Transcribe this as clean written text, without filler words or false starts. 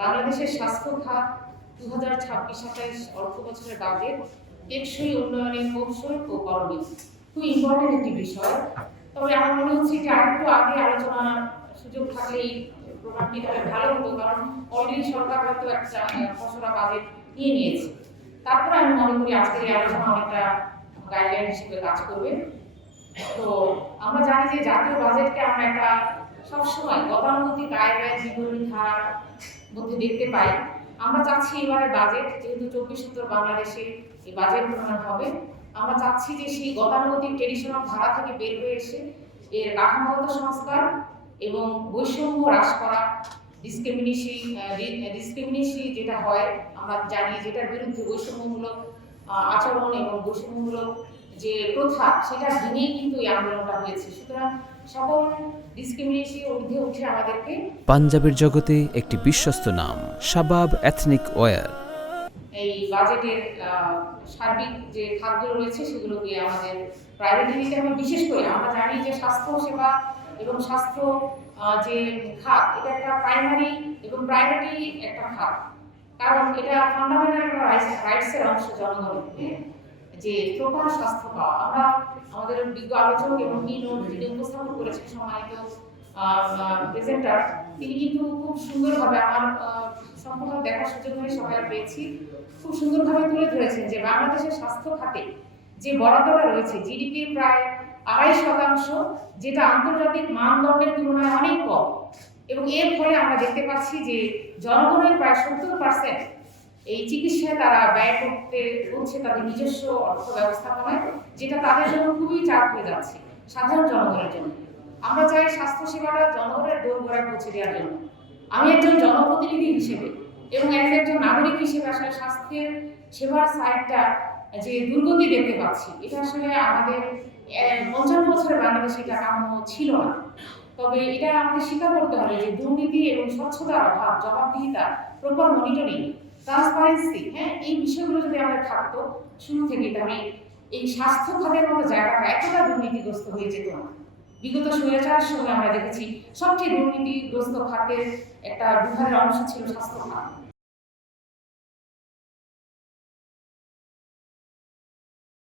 বাংলাদেশের স্বাস্থ্য খাত 2026-27 অর্থ বছরের বাজেট টেকসই উন্নয়নের কৌশল ও করণীয় খুব ইম্পর্টেন্ট একটি বিষয়। তবে আমার মনে হচ্ছে যে আরেকটু আগে আলোচনার সুযোগ থাকলে এই প্রোগ্রামটি তাহলে ভালো হতো, কারণ অলরেডি সরকার হয়তো একটা খসড়া বাজেট নিয়ে নিয়েছে। তারপরে আমি মনে করি আজকের এই আলোচনা অনেকটা গাইডলাইন হিসেবে কাজ করবে। তো আমরা জানি যে জাতীয় বাজেটকে আমরা একটা সবসময় গতানুগতিক আয় ব্যয় জীবনী ধারার মধ্যে দেখতে পাই। আমরা চাচ্ছি এবারের বাজেট, যেহেতু 24-70 বাংলাদেশে এই বাজেট প্রণয়ন হবে, আমরা চাচ্ছি যে সেই গতানুগতিক ট্রেডিশনাল ধারা থেকে বের হয়ে এসে এর কাঠামোগত সংস্কার এবং বৈষম্য হ্রাস করা, ডিসক্রিমিনেশন যেটা হয় আমরা জানি, যেটার বিরুদ্ধে বৈষম্যমূলক আচরণ এবং বৈষম্যমূলক যে প্রথা সেটা ভেঙেই কিন্তু এই আন্দোলনটা হয়েছে। সুতরাং সকল ডিসক্রিমিনেশন ঊর্ধ্বে উঠে আমাদেরকে পাঞ্জাবের জগতে একটি বিশ্বস্ত নাম শাবাব এথনিক ওয়্যার। এই বাজেটের সার্বিক যে খাতগুলো রয়েছে সেগুলোকে আমাদের প্রায়োরিটি দিতে হবে। বিশেষ করে আমরা জানি যে স্বাস্থ্য সেবা এবং স্বাস্থ্য যে খাত, এটা একটা প্রাইমারি এবং প্রায়োরিটি একটা খাত, কারণ এটা ফান্ডামেন্টাল রাইটসের অংশ জনগণের, যে প্রপার স্বাস্থ্য পাওয়া। আমরা আমাদের বিজ্ঞ আলোচক এবং যিনি উপস্থাপন করেছেন সম্মানিত প্রেজেন্টার, তিনি কিন্তু খুব সুন্দরভাবে আমার সম্পূর্ণ দেখার সুযোগ হয়ে সবাই পেয়েছি, খুব সুন্দরভাবে তুলে ধরেছেন যে বাংলাদেশের স্বাস্থ্য খাতে যে বরাদ্দটা রয়েছে জিডিপির প্রায় 2.5%, যেটা আন্তর্জাতিক মানদণ্ডের তুলনায় অনেক কম। এবং এর ফলে আমরা দেখতে পাচ্ছি যে জনগণের প্রায় 70% এই চিকিৎসায় তারা ব্যয় করতে হচ্ছে তাদের নিজস্ব অর্থ ব্যবস্থাপনায়, যেটা তাদের জন্য খুবই চাপ হয়ে যাচ্ছে সাধারণ জনগণের জন্য। আমরা চাই স্বাস্থ্য সেবাটা জনগণের দোরগোড়ায় পৌঁছে দেওয়ার জন্য। আমি একজন জনপ্রতিনিধি হিসেবে এবং একজন নাগরিক হিসেবে আসলে স্বাস্থ্যের সেবার সাইডটা যে দুর্গতি দেখতে পাচ্ছি, এটা আসলে আমাদের 55 বছরের বাংলাদেশে এটা কাম্য ছিল না। তবে এটা আমাদের স্বীকার করতে হবে যে দুর্নীতি এবং স্বচ্ছতার অভাব, জবাবদিহিতা, প্রপার মনিটরিং, ট্রান্সপারেন্সি, এই বিষয়গুলো যদি আমাদের থাকতো শুরু থেকে, তাহলে এই স্বাস্থ্য খাতের মতো জায়গাটা এতটা দুর্নীতিগ্রস্ত হয়ে যেত না। বিগত স্বৈরাচারের সময় আমরা দেখেছি সবচেয়ে দুর্নীতিগ্রস্ত খাতের একটা বিভাগের অংশ ছিল স্বাস্থ্য খাত।